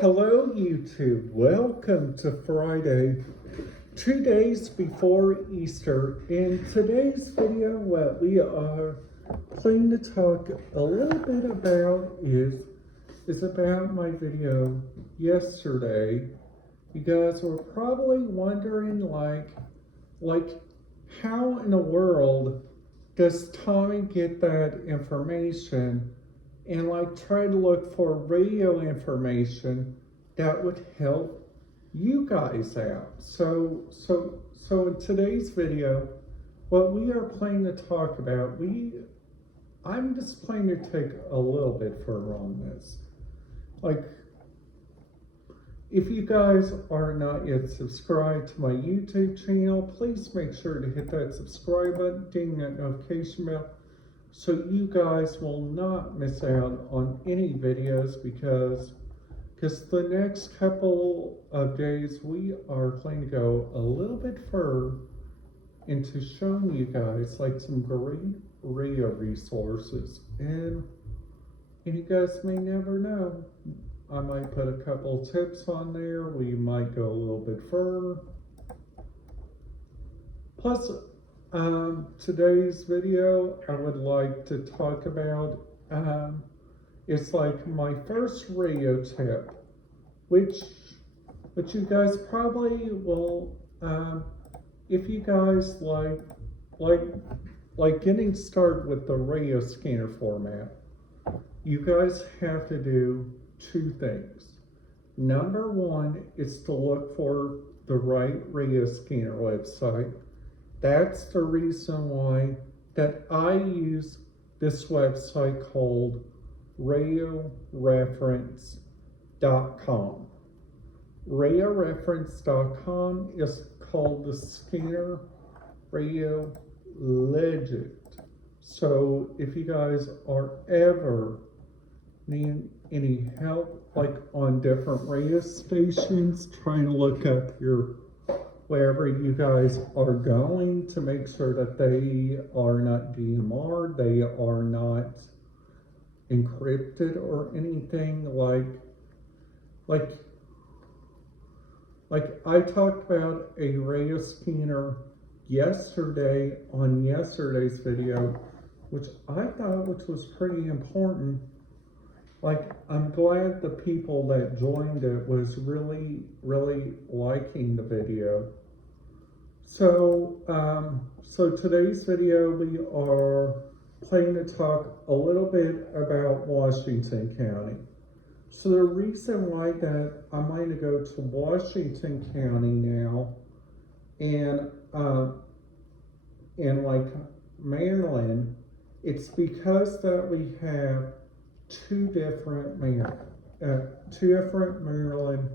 Hello YouTube, welcome to Friday, 2 days before Easter. In today's video, what we are planning to talk a little bit about is about my video yesterday. You guys were probably wondering like how in the world does Tommy get that information, and try to look for radio information that would help you guys out. So in today's video, what we are planning to talk about, I'm just planning to take a little bit further on this. If you guys are not yet subscribed to my YouTube channel, please make sure to hit that subscribe button, ding that notification bell, so you guys will not miss out on any videos, because the next couple of days we are planning to go a little bit further into showing you guys some great radio resources, and you guys may never know. I might put a couple tips on there. We might go a little bit further. Plus, today's video I would like to talk about it's my first radio tip, which you guys probably will, if you guys like getting started with the radio scanner format, you guys have to do two things. Number one is to look for the right radio scanner website. That's the reason why that I use this website called RadioReference.com. RadioReference.com is called the Scanner Radio Legend. So if you guys are ever need any help on different radio stations, trying to look up wherever you guys are going to make sure that they are not DMR'd, they are not encrypted or anything, I talked about a radio scanner yesterday on yesterday's video, which I thought was pretty important. I'm glad the people that joined it was really liking the video. So today's video we are planning to talk a little bit about Washington County. So the reason why that I'm going to go to Washington County now and Maryland, it's because that we have two different Maryland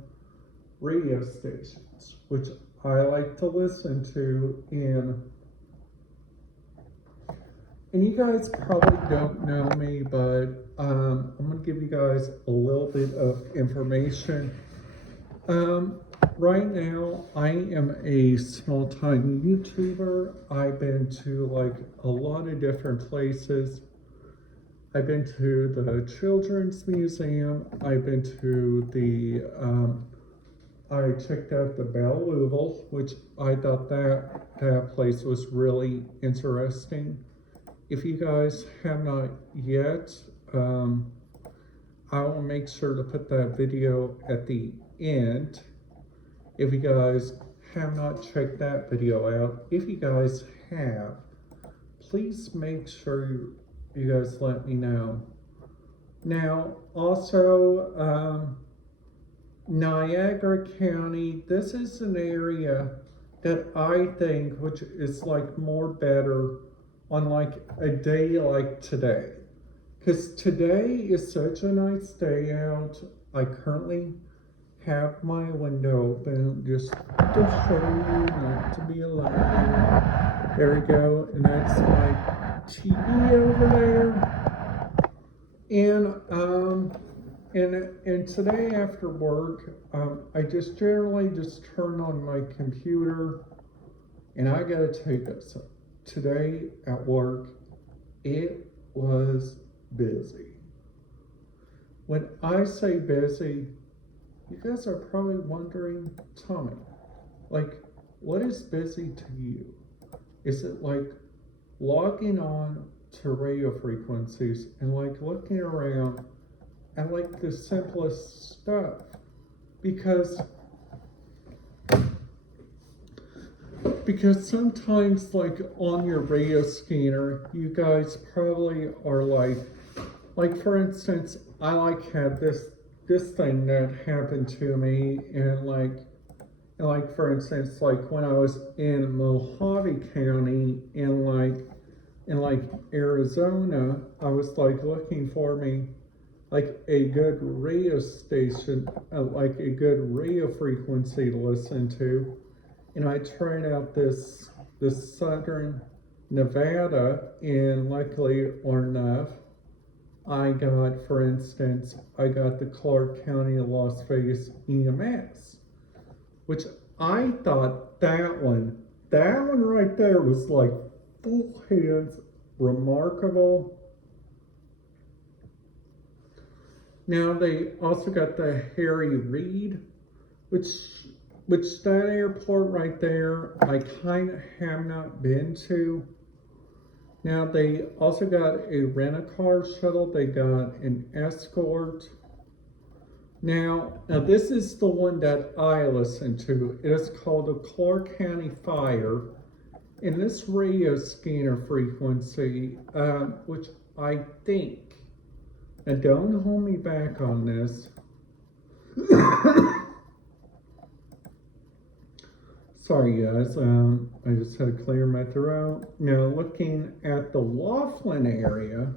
radio stations, which I like to listen to, and you guys probably don't know me, but I'm going to give you guys a little bit of information. Right now, I am a small-time YouTuber. I've been to a lot of different places. I've been to the Children's Museum. I've been to I checked out the Belle Louisville, which I thought that place was really interesting. If you guys have not yet, I will make sure to put that video at the end. If you guys have not checked that video out, if you guys have, please make sure you guys let me know. Now, also, Niagara County, this is an area that I think which is more better on a day like today. Because today is such a nice day out. I currently have my window open just to show you not to be alone. There we go, and that's my TV over there. And today after work, I just generally just turn on my computer, and I gotta tell you this, today at work, it was busy. When I say busy, you guys are probably wondering, Tommy, like, what is busy to you? Is it like logging on to radio frequencies and like looking around at like the simplest stuff? Because sometimes like on your radio scanner, you guys probably are like for instance, I like had this thing that happened to me, and for instance, like when I was in Mojave County in Arizona, I was like looking for me like a good radio station, like a good radio frequency to listen to, and I tried out this Southern Nevada, and luckily or enough, I got the Clark County Las Vegas EMS, which I thought that one right there was like full hands, remarkable. Now they also got the Harry Reid, which that airport right there, I kind of have not been to. Now they also got a rent-a-car shuttle. They got an escort. Now this is the one that I listen to. It is called the Clark County Fire, and this radio scanner frequency, which I think, and don't hold me back on this. Sorry guys, I just had to clear my throat. Now looking at the Laughlin area,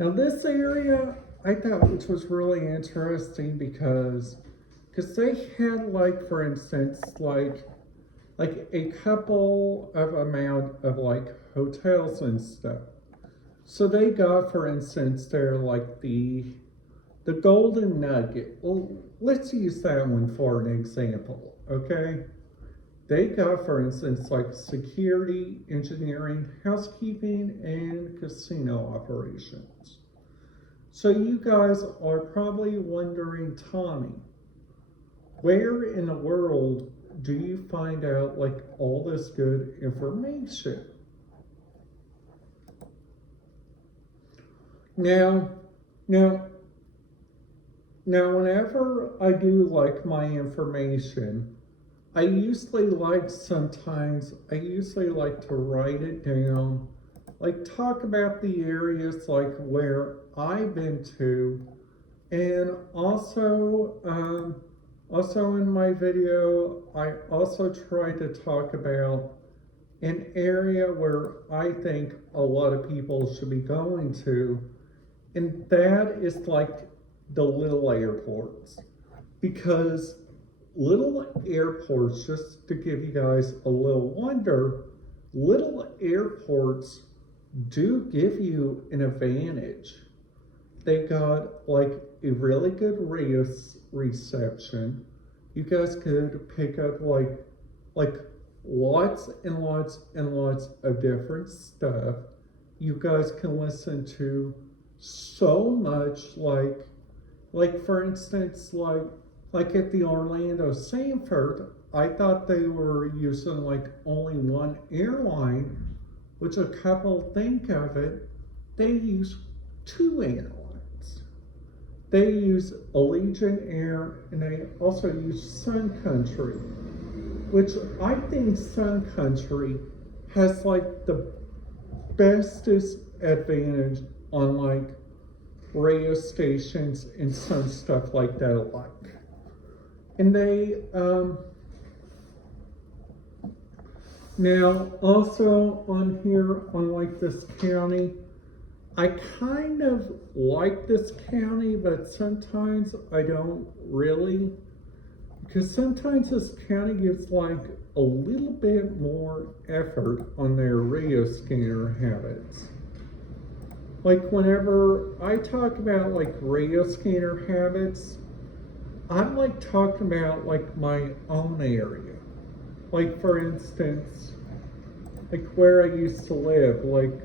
now this area I thought which was really interesting because they had like for instance like a couple of amount of like hotels and stuff. So they got for instance there like the Golden Nugget. Well, let's use that one for an example, okay? They got, for instance, like security, engineering, housekeeping, and casino operations. So you guys are probably wondering, Tommy, where in the world do you find out like all this good information? Now, whenever I do like my information, I usually like to write it down, like talk about the areas like where I've been to, and also in my video, I also try to talk about an area where I think a lot of people should be going to, and that is like the little airports, because little airports, just to give you guys a little wonder, little airports do give you an advantage. They got like a really good radio reception. You guys could pick up like lots and lots and lots of different stuff. You guys can listen to so much like for instance like at the Orlando Sanford, I thought they were using like only one airline, which a couple think of it, they use two airlines. They use Allegiant Air and they also use Sun Country, which I think Sun Country has like the bestest advantage on like radio stations and some stuff like that alike. And they, now also on here, on like this county, I kind of like this county, but sometimes I don't really, because sometimes this county gives like a little bit more effort on their radio scanner habits. Like whenever I talk about like radio scanner habits, I'm like talking about like my own area. Like for instance, like where I used to live, like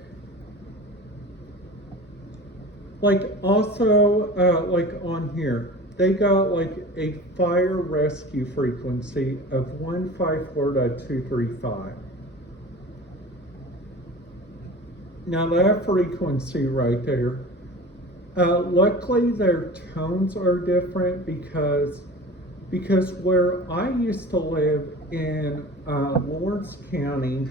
also like on here, they got like a fire rescue frequency of 154.235. Now that frequency right there, luckily their tones are different because where I used to live in Lawrence County,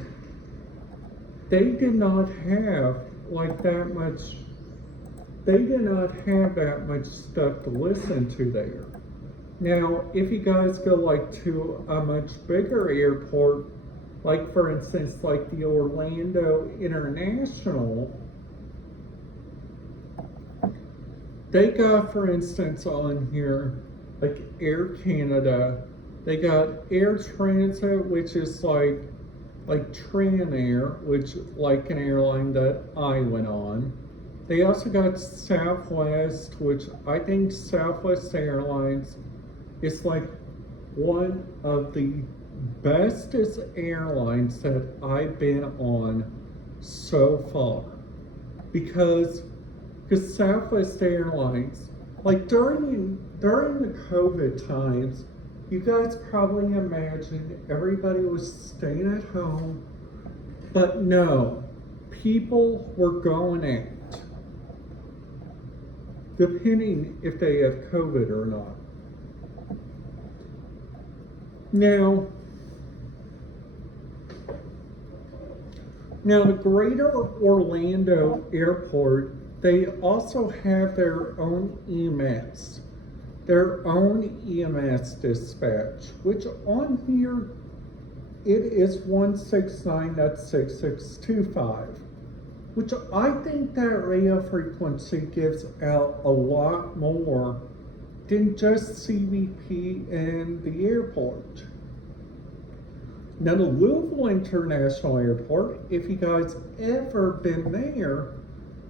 they did not have like that much. They did not have that much stuff to listen to there. Now, if you guys go like to a much bigger airport, like for instance, like the Orlando International, they got, for instance, on here, like Air Canada, they got Air Transit, which is like Tranair, which like an airline that I went on. They also got Southwest, which I think Southwest Airlines is like one of the bestest airlines that I've been on so far. Because Southwest Airlines, like during the COVID times, you guys probably imagine everybody was staying at home, but no, people were going out, depending if they have COVID or not. Now the Greater Orlando Airport, they also have their own EMS dispatch, which on here, it is 169.6625, which I think that radio frequency gives out a lot more than just CBP and the airport. Now the Louisville International Airport, if you guys ever been there,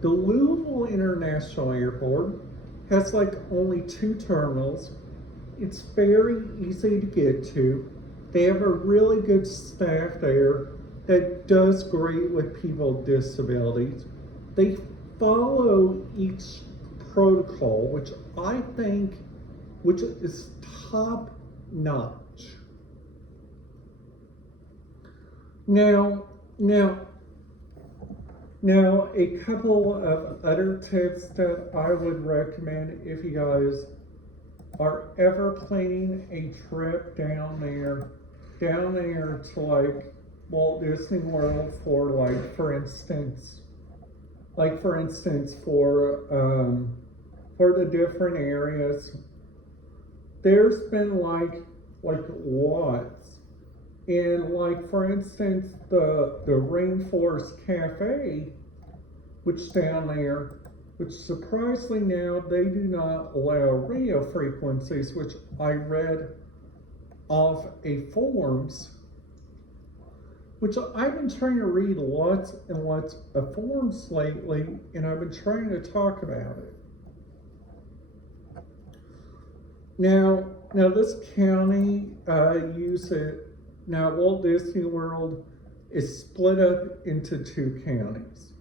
the Louisville International Airport has like only 2 terminals. It's very easy to get to. They have a really good staff there that does great with people with disabilities. They follow each protocol, which I think, which is top notch. Now, a couple of other tips that I would recommend if you guys are ever planning a trip down there to like Walt Disney World for like, for instance, for the different areas, there's been like lots. And like, for instance, the Rainforest Cafe, which down there, which surprisingly now they do not allow radio frequencies, which I read off a forums, which I've been trying to read lots and lots of forums lately, and I've been trying to talk about it. Now this county use it. Now, Walt Disney World is split up into 2 counties,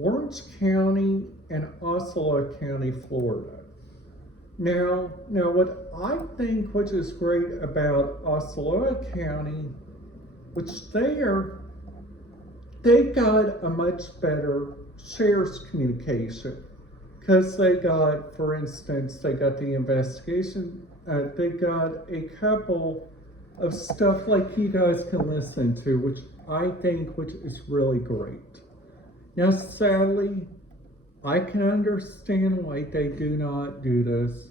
Orange County and Osceola County, Florida. Now what I think, which is great about Osceola County, which they got a much better shares communication, because they got, for instance, they got the investigation, they got a couple of stuff like you guys can listen to, which I think, which is really great. Now, sadly, I can understand why they do not do this.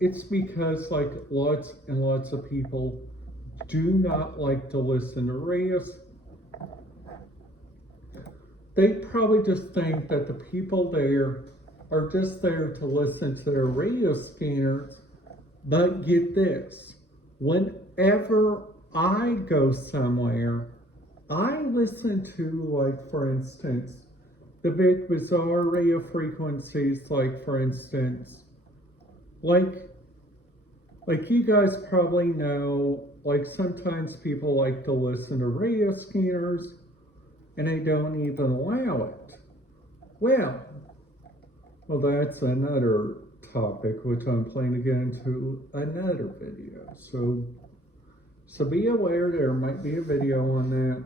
It's because like lots and lots of people do not like to listen to radios. They probably just think that the people there are just there to listen to their radio scanners. But get this, whenever I go somewhere, I listen to, like, for instance, the big bizarre radio frequencies, like, for instance, like you guys probably know, like, sometimes people like to listen to radio scanners and they don't even allow it. Well, that's another topic, which I'm planning to get into another video. So be aware there might be a video on that.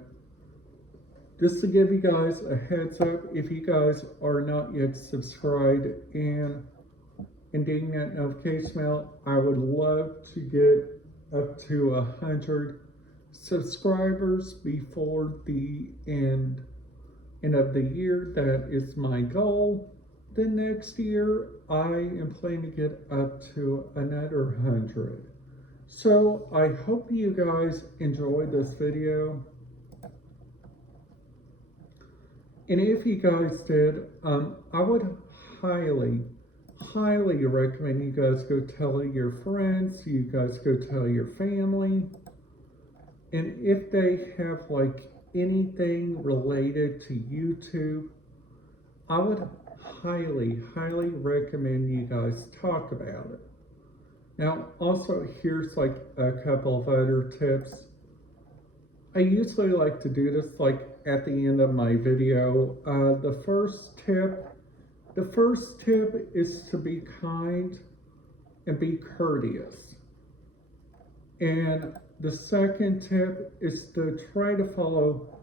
Just to give you guys a heads up, if you guys are not yet subscribed and ding that notification bell, I would love to get up to 100 subscribers before the end of the year. That is my goal. The next year, I am planning to get up to another 100. So I hope you guys enjoyed this video. And if you guys did, I would highly recommend you guys go tell your friends, you guys go tell your family. And if they have like anything related to YouTube, I would highly recommend you guys talk about it. Now, also, here's like a couple of other tips. I usually like to do this like at the end of my video. The first tip is to be kind and be courteous. And the second tip is to try to follow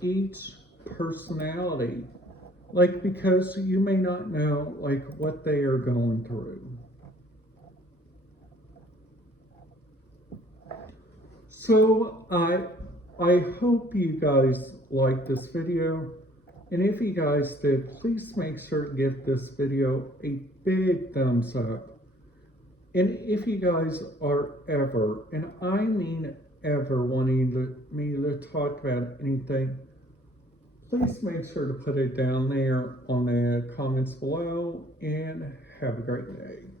each personality. Like, because you may not know like what they are going through. So I hope you guys liked this video. And if you guys did, please make sure to give this video a big thumbs up. And if you guys are ever, and I mean ever, wanting me to talk about anything, please make sure to put it down there on the comments below, and have a great day.